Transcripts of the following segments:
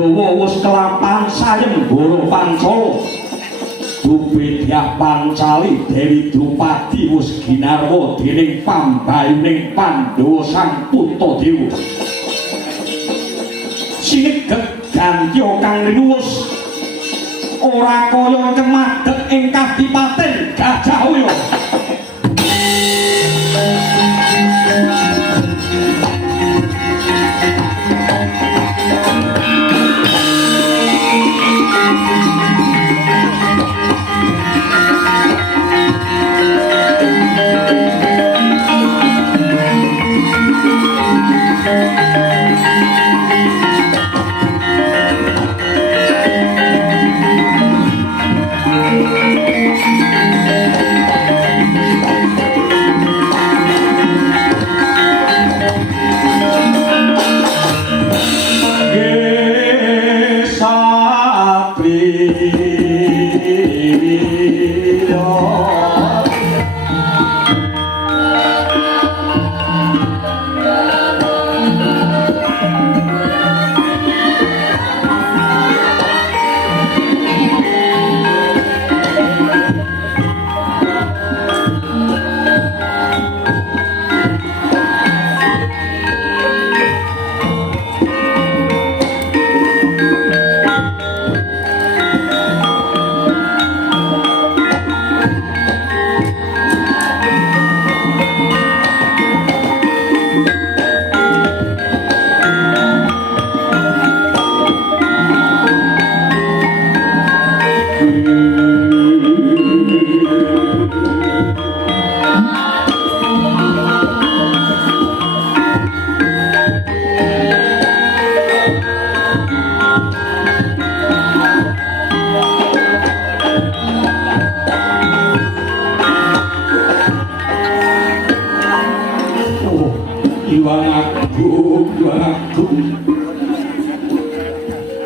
Pandhawa wis kelapan sayembara Pancala. Dubedyah Pancali Dewi Drupadi wis ginarwa dening pambayuning Pandhawa sang Puntadewa. Sinegeg Gantya kang rinuwus ora kaya kemadeg ing Kadipaten Gajahwaya.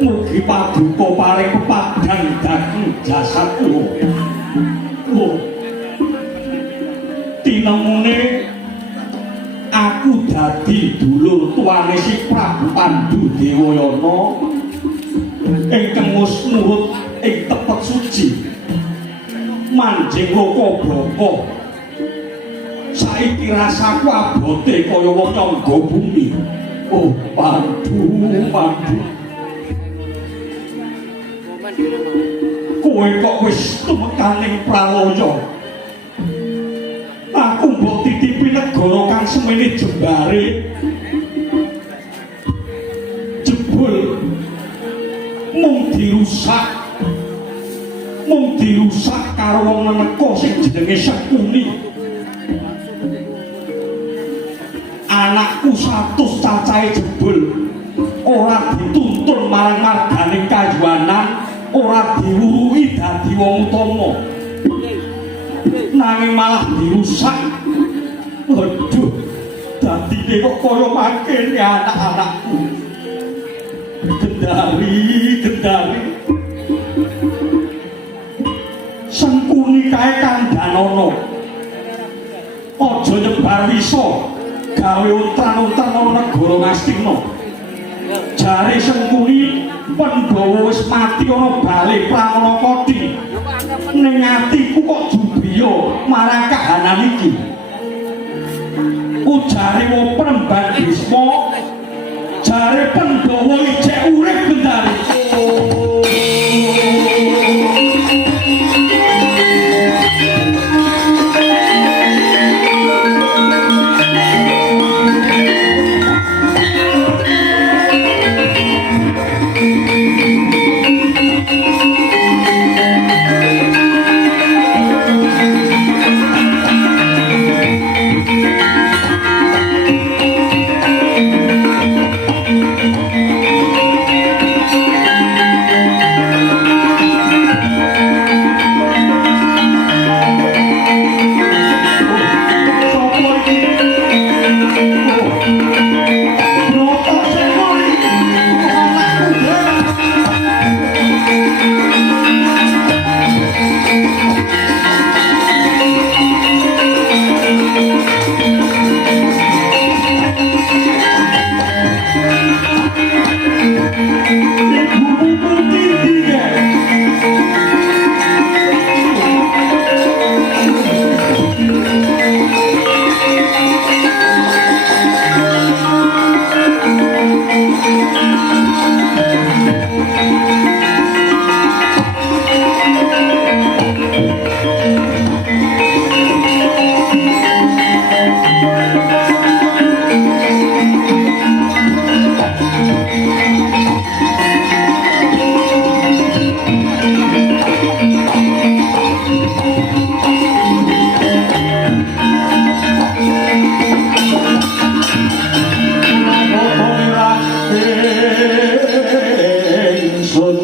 Mugi paduka paring pepadang daging jasad kula. Tinemune aku dadi dulur tuane si Prabu Pandhu Dewayana ingkang nurut ing tepet suci manjing loka braka. Saiki rasaku abote kaya wong nyangga bumi. Oh Pandhu, Pandhu. Kowe kok wis tumekaning pralaya. Aku mbok titipi negara kang semene jembare. Jebul mung dirusak karo wong meneka sing jenenge Sekuni. Anakku 100 cacahe jebul ora dituntun marang marganing kayuwanan, ora diwuruhi dadi wong utama, nanging malah dirusak. Waduh, dadine kok kaya mangkene anak-anakku. Gendari Sekuni kae Kandhanana aja nyebar wisa gawe utran-utran ana negara Ngastina. Jare Sekuni Pandhawa wis mati ana bale Pramanakadi. Ning atiku kok jubriya marang kahanan iki. Ujare wong Premban Bisma, jare Pandhawa ijek urip Gendari. ingsun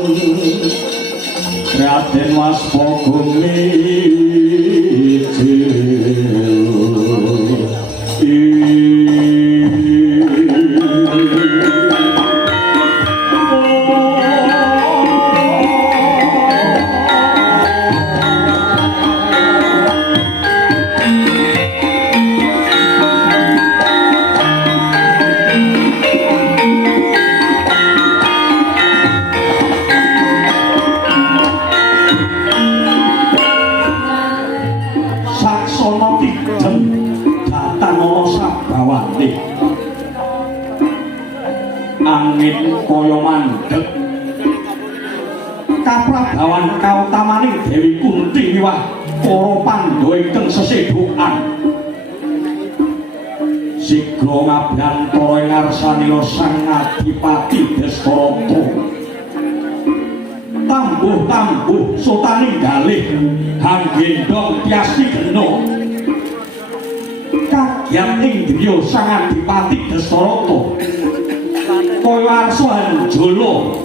Raden Waspagumi angin kaya mandeg kapragawan kautamaning Dewi Kunti miwah para Pandhawa ingkang sesedhukan sigra ngabrantara ing ngarsanira Sang Adipati Dasarata tambuh-tambuh sotaning galih hanggendhong tiasi gena kagiat ing griya Sang Adipati Dasarata kaya arsa jolo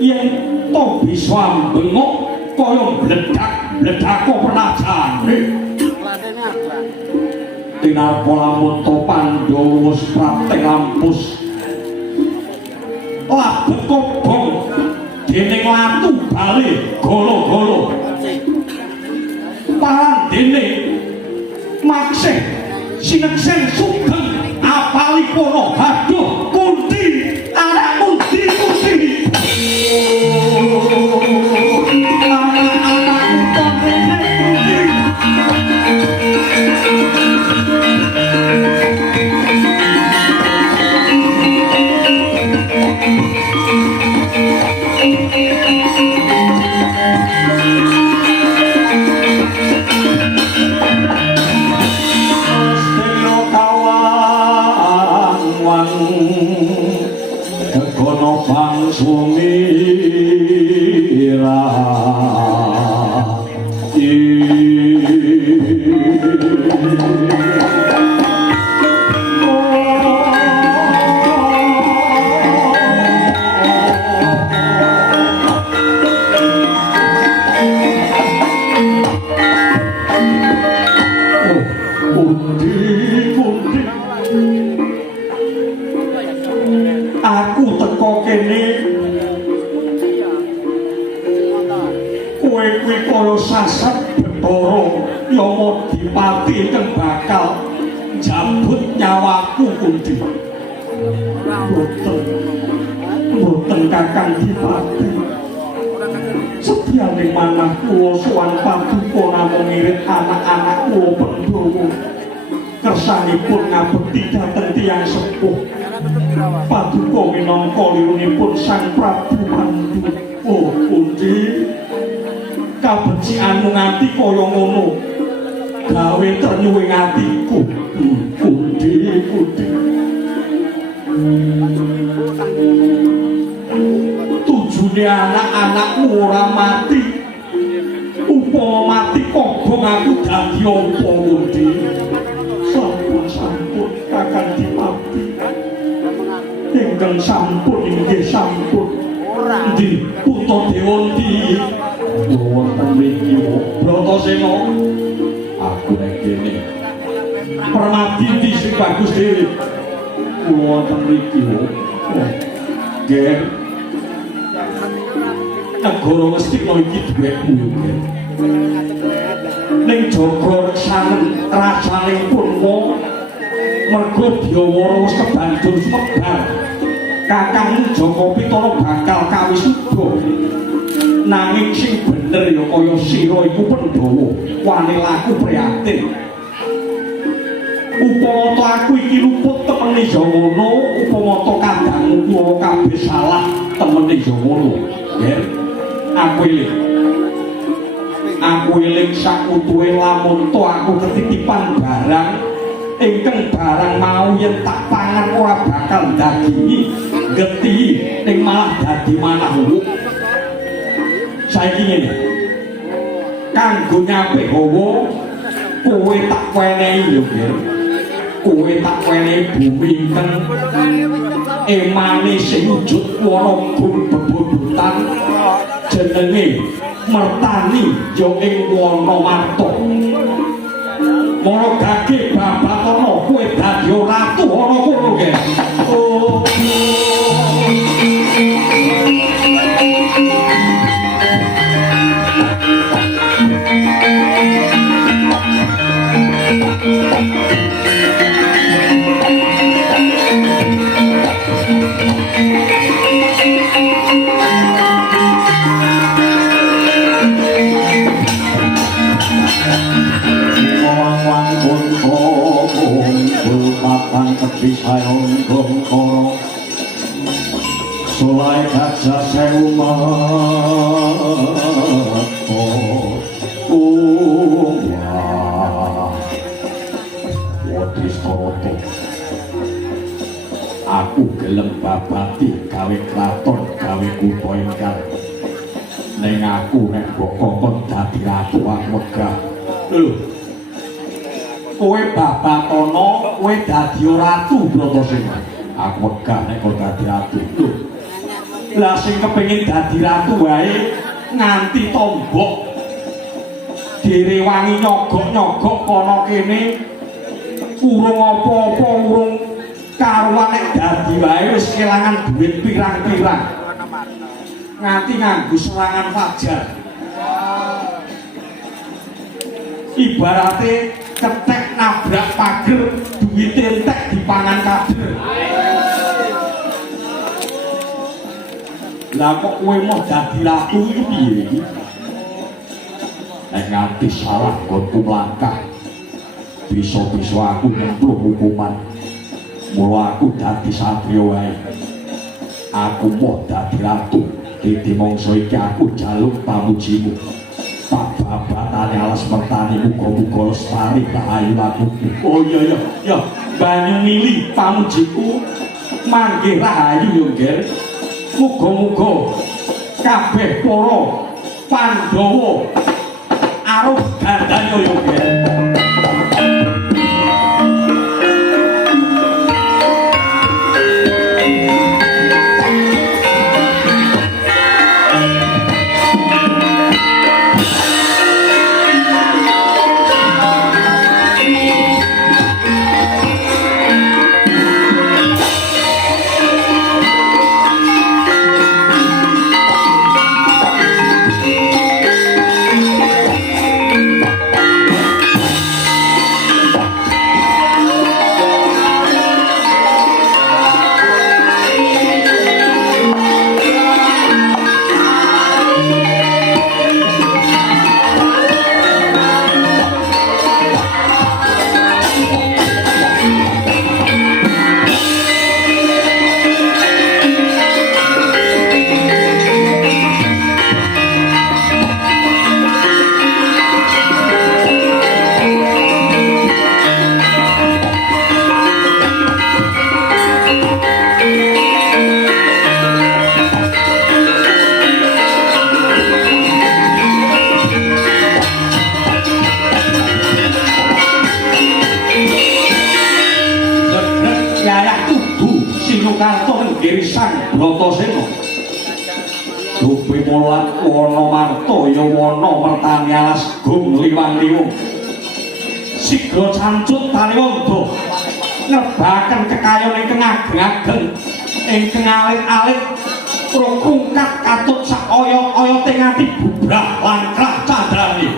yen to bisa bengok kaya bledak penajane tinarpa lamun to Pandhawa prateng lampus labet kobong dening latu bali golo-golo pandene maksih sineksen sugeng apalipun aduh Kunti anak Kunti Sumira aku teko kene kowe kuwi kaya sasat Bathara Yamadipati kang bakal jambut nyawaku Kunti mboten Kakang Dipati sedyane manah kula sowan paduka namung ngirit anak-anak kula Pandhawa kersanipun ngabekti dhateng tiyang sepuh paduka minangka lirunipun Sang Prabu Pandu. Oh Kunti kabecikanmu nganti kaya ngono gawe ternyuwing atiku Kunti tujune anak-anakmu ora mati upama mati kobong aku dadi apa Kunti sampun Kakang Dipati ingkang sampun inggih sampun di Putra Dewanti wonten mriki Bratasena aku nek kene Permati sing bagus dhewe wonten mriki ger negara mesti iki duwekmu ger ning jaga reksanen rasane purwa mergo Dyawara wis kebanjur sebar Kakang Joko Pitara bakal kawisuda nanging sing bener ya kaya sira iku Pandhawa wani laku prihatin upama to aku iki luput temene ya ngono upama to kandhangmu kuwi kabeh salah temene ya ngono ya aku eling sak utuhe lamun to aku ketitipan barang ingkang barang mau yen tak pangan ora bakal dagingi geti ning malah dadi manahmu saiki ngene kanggo nyampe hawa kowe tak wenehi yo kowe tak wenehi bumi ingkang emane sing wujud wana gun bebobotan jenenge mertani ya ing wana marta mara gage babatana kowe dadi ratu ana kono ge oh Bisayong gongkoro Sulai gajah sewu mato Wah Wadis koroto Aku gelem babati gawe kraton gawe kutha ingkang ning aku nek mbok kokon dadi ratu megah lho kowe babatana kowe dadi ratu Bratasena aku megah nek kok dadi ratu lho lah sing kepengin dadi ratu wae nganti tombok direwangi nyogok-nyogok kono kene urung apa-apa urung karuan nek dadi wae wis kelangan duit pirang-pirang nganti nganggo serangan fajar ibarate ketek nabrak pager duit entek dipangan kader lah kok kowe mau dadi ratu iki piye iki nek nganti salah gonku mlangkah bisa-bisa aku nyemplung hukuman mula aku dadi satriya wae aku mau dadi ratu dadi mangsa iki aku jaluk pamujimu tak babatane alas mertani muga-muga lestari rahayu lakuku oh iya ya banyu mili pamujiku manggih rahayu yo ngger muga-muga kabeh para Pandhawa arup gandanya yo ngger Bratasena duwe mulat wana marta ya wana mertani alas gung liwang-liwung sigra cancut taliwanda nebaken kekayon ingkang ageng-ageng ingkang alit-alit krungkat katut sak oyot-oyote nganti bubrah langkrah cadrane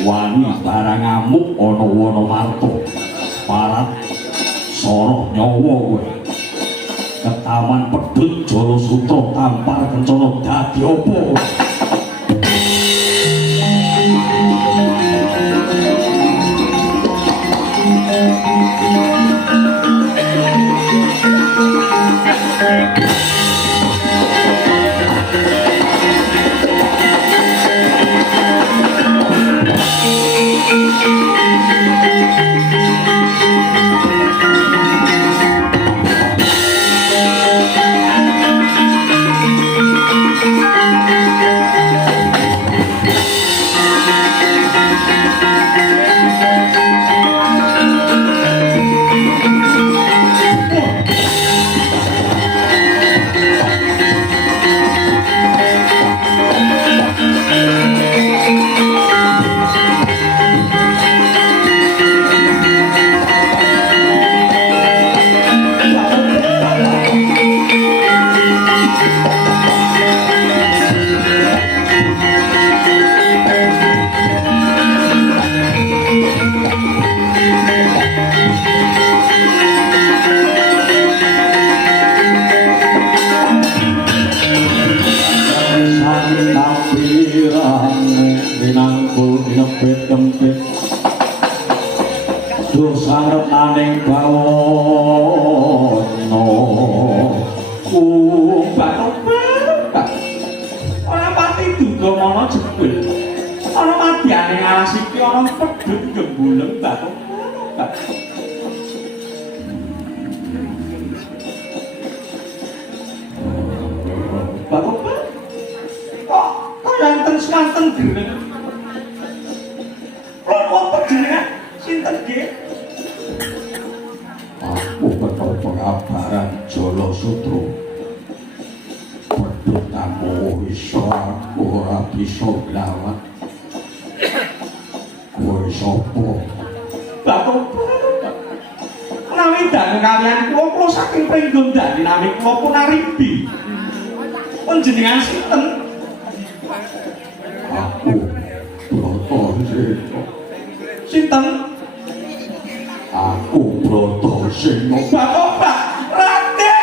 wani barang ngamuk ana wana marta parat soro nyawa kowe ketaman pedhut jala sutra tampar kencana dadi apa dosaretnaning bawana ora pati duga ana jebul ana madyane alas iki ana pedhut gembuleng batok kok enten semanten gereng wonten jenengan sinten nggih aku betul pengabaran Jala Sutra pedhut tamu iso aku ora bisa lawan kowe sapa bapak menawi dangu kalian kula saking pringgon dadi nami kula Punaribi panjenengan sinten aku Bratasena sinten aku Bratasena bapak Raden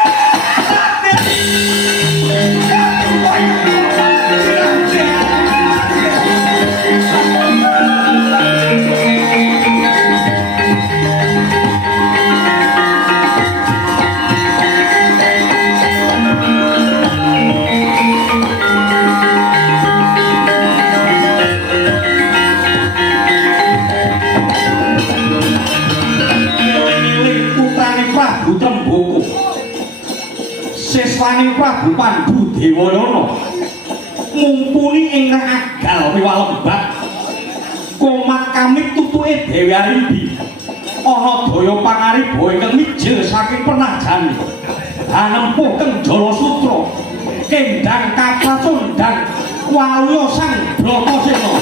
Tembuku siswaning Prabu Pandhu Dewayana mumpuni ingkang agal piwalembak komat kamit tutuke Dewi Arimbi ana daya pangariba ingkang mijil saking penajane hanempuh teng Jala Sutra kendang kapacundang waluya sang Bratasena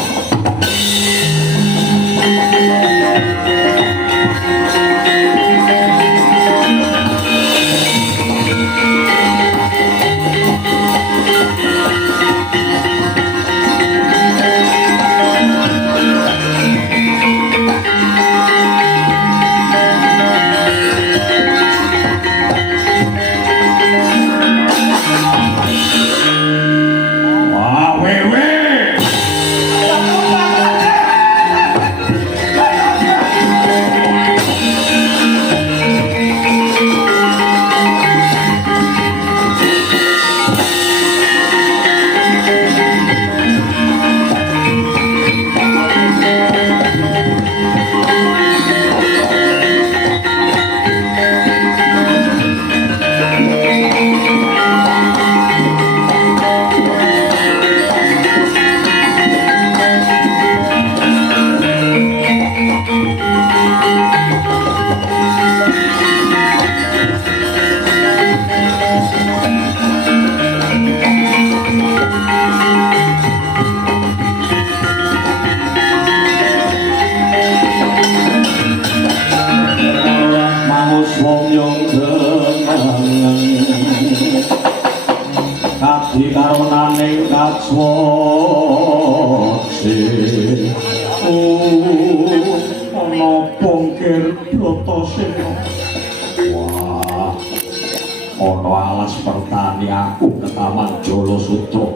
Paman Jolo Sutra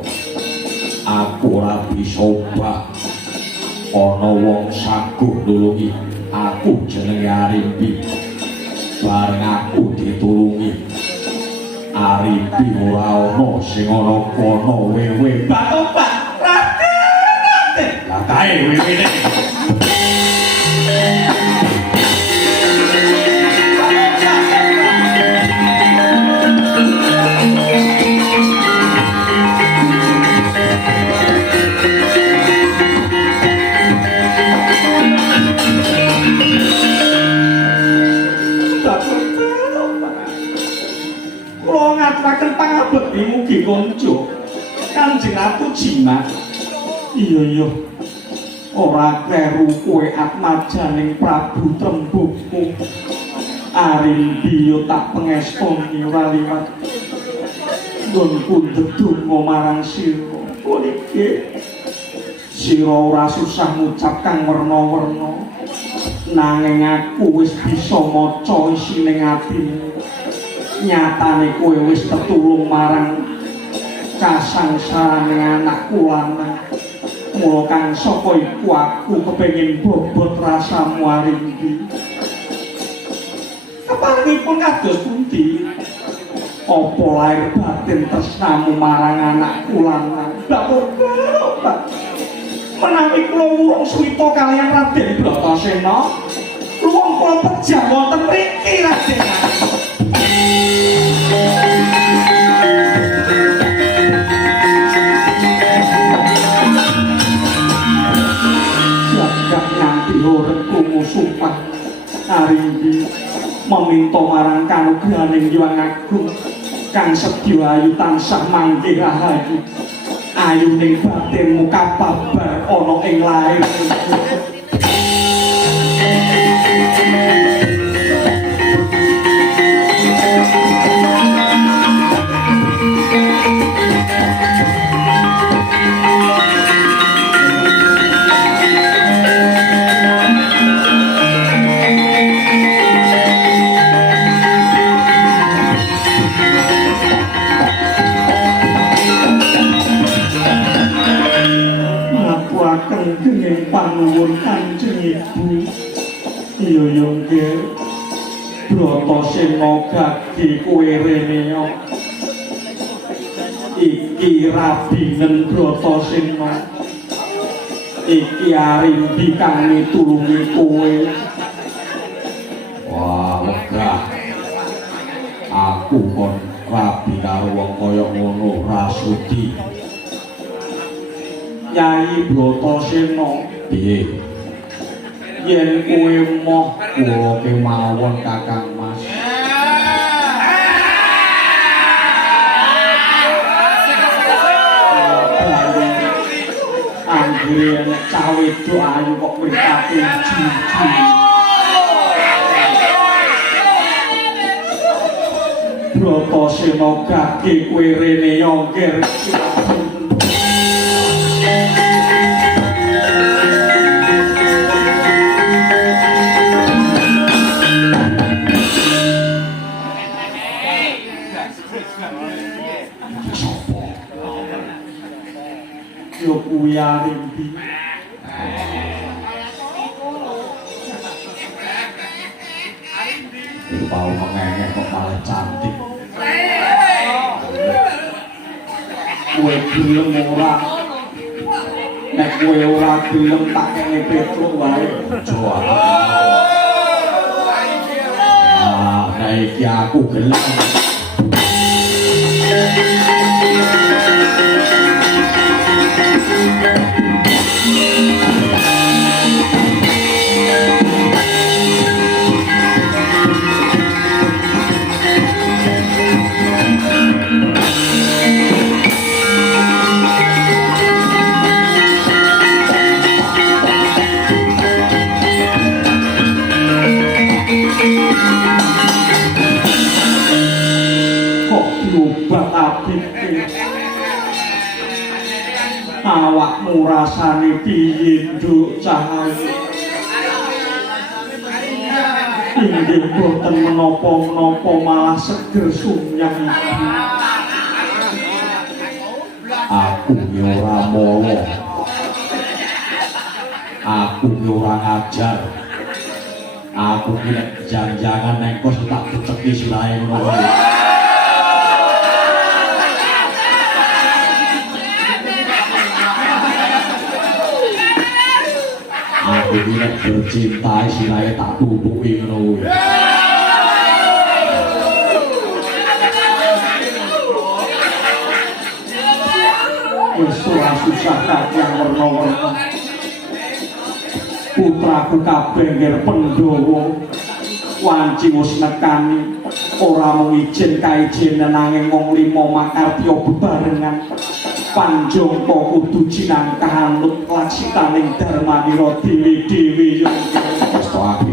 aku ora bisa obah ana wong saguh nulungi aku jenenge Arimbi bareng aku ditulungi Arimbi ora ana sing ana kono wewe batobat Raden lah kae wewene ngaturaken pangabekti mugi konco Kanjeng Ratu Jimat iya ora kleru kowe atmajaning Prabu Trembukmu Arimbi yo tak pengestoni ora liwat nggonku ndedonga marang sira puniki sira ora susah ngucap kang werna-werna nanging aku wis bisa maca isining atimu nyatane kowe wis tetulung marang kasangsarane anakku lanang mula kang saka iku aku kepengin bobot rasamu Arimbi keparengipun kados pundi apa lair batin tresnamu marang anakku lanang bapak menawi kula wurung suwita kaliyan Raden Bratasena luwung kula pejah wonten mriki Raden jagat nganti uripku sumpah Arimbi meminta marang kanugrahaning Hyang Agung kang sedya ayu tansah manggih rahayu ayuning batinmu kababar ana ing lair panuwun Kanjeng Ibu iya nggih Bratasena gage kowe rene iki rabinen Bratasena iki Arimbi kang mitulungi kowe wah wegah aku kon rabi karo wong kaya ngono Rasudi Nyai Bratasena piye yen kowe moh kula kemawon Kakang Mas anggere cawe do ayu kok mripate jiji Bratasena gage kowe rene yo ngger yo kuwi Arimbi bau mengengeh kok malah cantik kowe gelem ora nek kowe ora gelem tak kene petruk wae joa nah iki aku gelem awakmu rasane piye nduk Cahayu inggih boten menapa-menapa malah seger sunyang ora molo. Aku ki ora ngajar. Aku ki nek jangan-jangan nek kos tak beceki sirahe ngono wae. Aku ki nek bercinta sirahe tak tutuki ngono wae. Wis ora susah kakang werna-werna. Putraku kabeh ngger Pandhawa wanci wis nekani ora mung ijin kaijenen nanging wong lima makarya bebarengan panjangka kudu jinangkah anut laksitaning darmanira dewi-dewi yo pestake.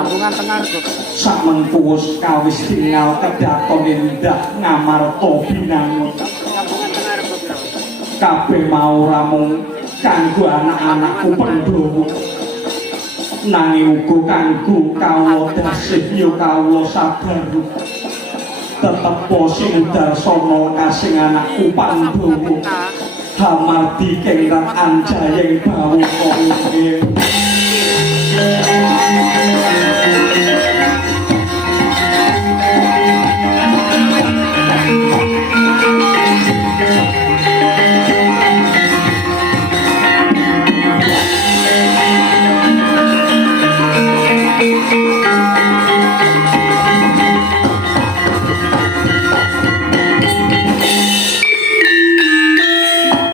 Sambungan tengah sakmengku wis kawis tinggal kedaton endah ngamarta binangun. Sambungan tengah Kabeh mau ramung kanggo anak-anakku Pandhawa. Nanging uga kanggo kawula dasih ya kawula sabar. Tetepo sing darsana kasing anakku Pandhawa. Hamardi kengrat anjayeng bawuka nggih.